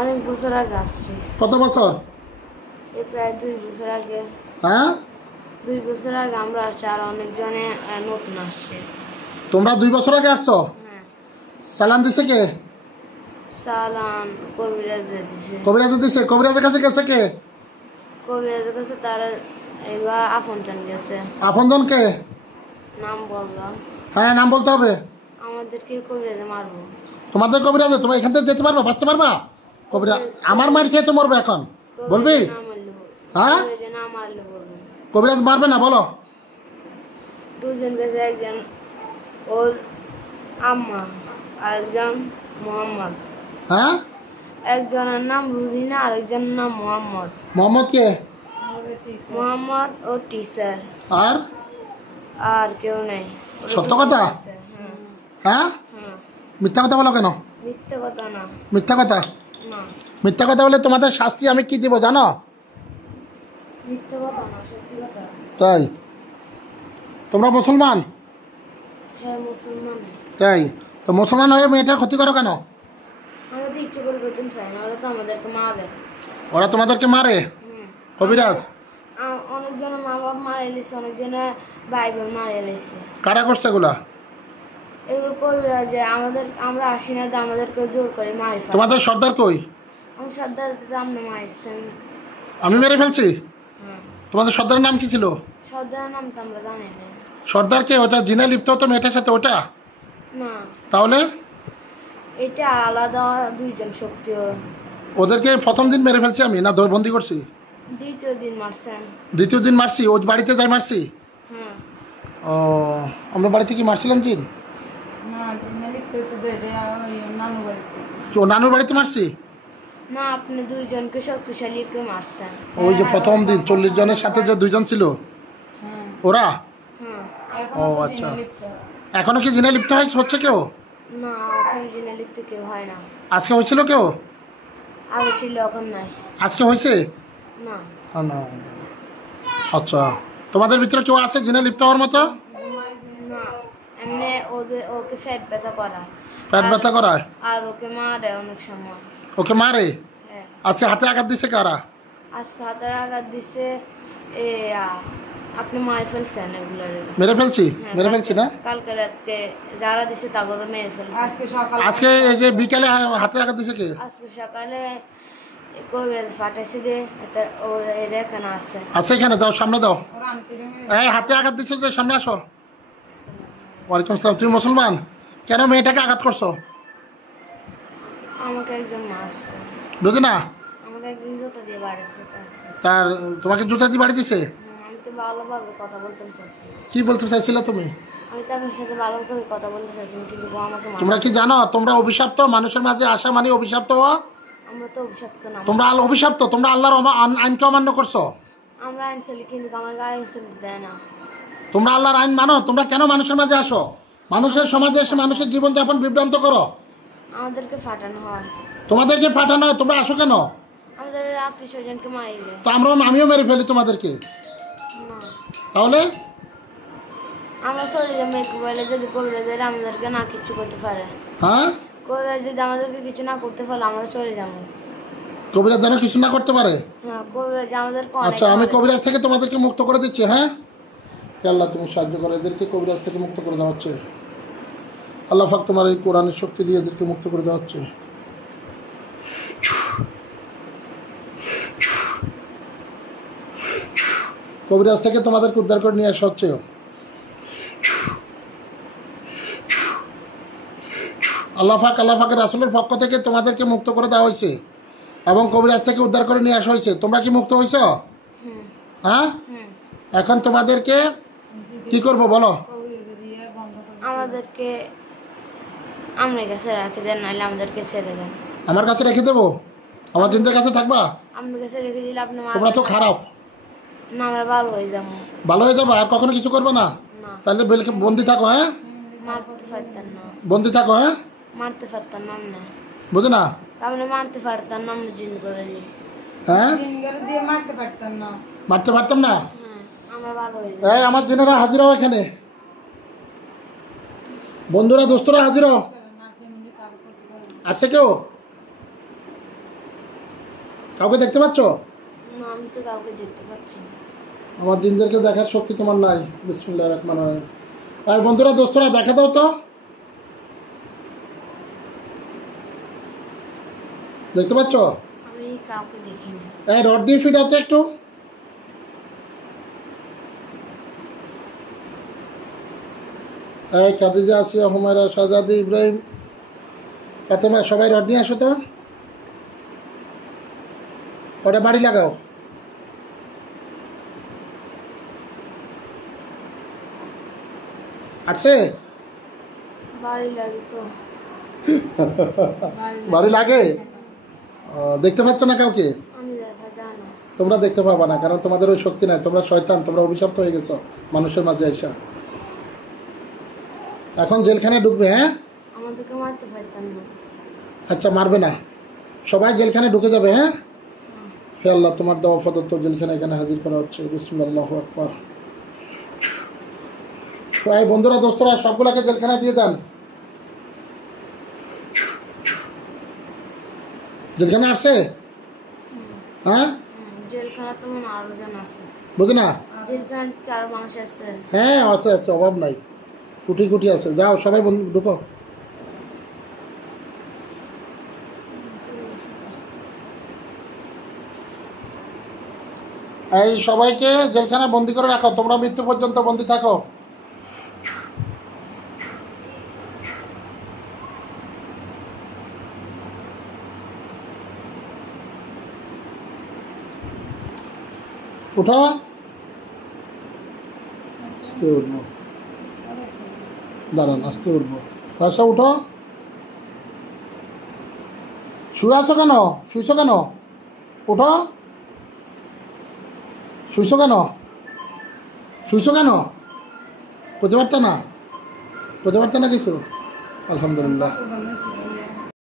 অনেক বছর আগে আসছে। কত বছর? এই প্রায় 2 বছর আগে। হ্যাঁ 2 বছর আগে আমরা আসছি, আর অনেকজনে নতুন আসছে। তোমরা 2 বছর আগে আসছো? হ্যাঁ। চালান দিছে কে? চালান কবিরাজ দিছে। কবিরাজ দিছে? কবিরাজের কাছে গেছে কে? কবিরাজের কাছে তারা এগুলা আপনজন গেছে। আপনজন কে? নাম বললাম। হ্যাঁ নাম বলতে হবে। আমাদেরকে কবিরাজে মারবো। তোমাদের কবিরাজে? তোমরা এখান থেকে যেতে পারবা, বাঁচতে পারবা? কবিরাজ আমার মার খেয়ে তো মরবে এখন, বলবি? হ্যাঁ না মারলে বলবো। কবিরাজ মারবে না, বলো। দুজন বেঁচে, একজন ওর আম্মা, আরেকজন মোহাম্মদ। হ্যাঁ একজনের নাম রুজিনা, আরেকজনের নাম মোহাম্মদ। মোহাম্মদ কে? মোহাম্মদ ও টিচার। আর আর কেউ নেই। সত্য কথা? হ্যাঁ মিথ্যা কথা বলো কেন? মিথ্যে কথা না। মিথ্যা কথা? না মিথ্যা কথা বলে তোমাদের শাস্তি আমি কি দিব জানো? মিথ্যে কথা না, সত্যি কথা। তাই? তোমরা মুসলমান? হ্যাঁ মুসলমান। তাই তো মুসলমান হয়ে মেয়েটার ক্ষতি করো কেন? আমরা তো ইচ্ছে করে করতে চাই না, ওরা তো আমাদেরকে মারে। ওরা তোমাদেরকে মারে? কবিরাজ অনেকজনের মা বাপ মারা এলেছে, অনেকজনের ভাই বোন মারা এলেছে। কারা করছে এগুলা? এগুলো কবিরাজ যে আমরা আসি না, তো আমাদেরকে জোর করে মারি ফেলে। তোমাদের সর্দার কই? আমার সর্দার সামনে মারছেন। আমি মেরে ফেলছি? হ্যাঁ। তোমাদের সর্দারের নাম কি ছিল? সর্দারের নাম তো আমরা জানি না। সর্দার কে? ওটা জিনে লিপ্ত হতো মেয়েটার সাথে, ওটা? না তাহলে এটা আলাদা দুইজন শক্তি। ওদেরকে প্রথম দিন মেরে ফেলছি আমি, না দৌড়বন্দি করছি? দ্বিতীয় দিন মারছেন। দ্বিতীয় দিন মারছি? ও বাড়িতে যাই মারছি? হ্যাঁ। ও আমরা বাড়িতে কি মারছিলাম জিন? ও নানুর বাড়িতে মারছি? না আপনি দুইজনকে শক্তিশালীকে মারছেন। ওই যে প্রথম দিন 40 জনের সাথে যে দুইজন ছিল ওরা? হ্যাঁ। ও আচ্ছা। এখনো কি জিনে লিপ্ত হচ্ছে কেউ? না ওখানে জিনে লিপ্ত কেউ হয় না। আজকে হয়েছিল কেউ? আগে ছিল, এখন নাই। আজকে হয়েছে না। না। আচ্ছা তোমাদের ভিতরে কেউ আছে জিনে লিপ্ত হওয়ার মতো? না এমনি ওকে পেট ব্যথা করায়। পেট ব্যথা করায়? আর ওকে মারে অনেক সময়। ওকে মারে? হ্যাঁ। আজকে হাতে আঘাত দিছে কারা? আজকে হাতে আঘাত দিছে। আপনি মারে ফেলছেন এগুলো। মেরে ফেলছি? মেরে ফেলছি না? কালকে রাতে যারা দিছে তাগরে মেরে ফেলছে। আজকে এই যে বিকালে হাতে আঘাত দিছে কে? আজকে সকালে কবিরাজ ফাটাইছে দে, এটা ওর এখানে আছে। আছে এখানে, দাও সামনে দাও। এই হাতে আঘাত দিছে যে, সামনে আসো। ওয়ালাইকুম আসসালাম। তুমি মুসলমান? কেন মেয়েটাকে আঘাত করছো? আমাকে একজন মারছে। বুঝি না? আমাকে একজন জুতা দিয়ে বাড়িছে। তার তোমাকে জুতা দিয়ে বাড়ি দিছে? আমি তো ভালোভাবে কথা বলতে চাইছি। কি বলতে চাইছিলে তুমি? আমি তার সাথে ভালো করে কথা বলতে চাইছি, কিন্তু ও আমাকে মারছে। তোমরা কি জানো তোমরা অভিশপ্ত? মানুষের মাঝে আসা মানে অভিশপ্ত হওয়া। আমরা তো অভিশপ্ত না। তোমরা অভিশপ্ত, তোমরা আল্লাহর আইনকে অমান্য করছো। আমরা আইন চলি, কিন্তু আমাকে আইন চলতে দেয় না। তোমরা আল্লাহর আইন মানো, তোমরা কেন মানুষের মাঝে আসো? মানুষের সমাজে এসে মানুষের জীবনযাপন বিভ্রান্ত করো। আমাদেরকে ফাটানো হয়। তোমাদেরকে ফাটানো হয়, তোমরা আসো কেন? আমাদের আত্মীয় স্বজনকে মারিলে। তো আমিও মেরে ফেলি তোমাদেরকে। না তাহলে আমরা চলে যাবো বলে, যদি কবিরাজের আমাদেরকে না কিছু করতে পারে। হ্যাঁ কবিরাজ যদি আমাদেরকে কিছু না করতে পারলে আমরা চলে যাবো। কবিরাজ যেন কিছু না করতে পারে? হ্যাঁ কবিরাজ আমাদেরকে। আচ্ছা আমি কবিরাজ থেকে তোমাদেরকে মুক্ত করে দিচ্ছি। হ্যাঁ আল্লাহ তুমি সাহায্য করো, এদেরকে কবিরাজ থেকে মুক্ত করে দেওয়া হচ্ছে। আল্লাহ পাক তোমার এই কোরআনের শক্তি দিয়ে এদেরকে মুক্ত করে দেওয়া হচ্ছে। কবিরাজ থেকে তোমাদেরকে উদ্ধার করে নিয়ে আসা হচ্ছে। আল্লাহ পাকের রাসূলের পক্ষ থেকে তোমাদেরকে মুক্ত করে দেওয়া হয়েছে এবং কবিরাজ থেকে উদ্ধার করে নিয়ে আসা হয়েছে। তোমরা কি মুক্ত হয়েছ? হ্যাঁ এখন তোমাদেরকে কি করবো বলো? আমাদেরকে আপনার কাছে রেখে দেন, নাহলে আমাদেরকে ছেড়ে দেন। আমার কাছে রেখে দেবো? আমার জিনদের কাছে থাকবা? আপনার কাছে রেখে দিলে আপনি তোমরা তো খারাপ। না আমরা ভালো হয়ে যাবো। ভালো হয়ে যাবো? আর কখনো কিছু করবে না? তাহলে বন্দি থাকো। হ্যাঁ মারতে পারতেন না। বন্দি থাকো। হ্যাঁ মারতে পারতেন না আপনি। বুঝো না? আপনি মারতে পারতেন না, আপনি জিন করে দিয়ে। হ্যাঁ মারতে পারতাম না? আমরা ভালো হয়ে যাবো। এই আমার জিনেরা হাজির হও এখানে। বন্ধুরা দোস্তরা হাজির হও। আসছে কেউ? কাউকে দেখতে পাচ্ছ? না, আমি তো কাউকে দেখতে পাচ্ছি না। আমার জিনদেরকে দেখার শক্তি তোমার নাই। বিসমিল্লাহির রহমানির রহিম। আর বন্ধুরা দোস্তরা দেখা দাও তো, দেখতে পাচ্ছ? আমি কাউকে দেখিনি। এই রড দিয়ে ফিটাও তো একটু। এই খাদিজা, আসিয়া, হুমায়রা, শাহজাদি, ইব্রাহিম, ফাতেমা, সবাই রড নিয়ে আসো তো। ওটা বাড়ি লাগাও। আসছে বাড়ি লাগে তো। বাড়ি লাগে। দেখতে পাচ্ছ না কাউকে? আমি দেখা যায় না। তোমরা দেখতে পাবা না, কারণ তোমাদের ওই শক্তি নাই। তোমরা শয়তান, তোমরা অভিশপ্ত হয়ে গেছো মানুষের মাঝে এসা। এখন জেলখানায় ঢুকবে। হ্যাঁ, আমাদেরকে মারতে পারতাম না। আচ্ছা, মারবে না, সবাই জেলখানে ঢুকে যাবে। হ্যাঁ, হে আল্লাহ, তোমার দেওয়া ফদত্ত জেলখানা এখানে হাজির করা হচ্ছে। বিসমিল্লাহু আকবার। এই বন্ধুরা দোস্তরা সবগুলাকে জেলখানায় দিয়ে দেন। জেলখানে আসছে? হ্যাঁ, জেলখানা তো মনে আরো জন আছে। বুঝি না? জেলখানা আরো মানুষ আছে। হ্যাঁ, আছে আছে, অভাব নাই, কুটি কুটি আছে। যাও সবাই ঢুকো। এই সবাইকে জেলখানায় বন্দি করে রাখো, তোমরা মৃত্যু পর্যন্ত বন্দি থাকো। উঠো, আস্তে উঠবো, দাঁড়ান, আস্তে উঠবো। রাশা উঠো। শুয়ে আসো কেন? শুইছো কেন? উঠো। শুইছো কেন? শুইছো কেন? করতে পারতো না? করতে পারতো না কিছু? আলহামদুলিল্লাহ।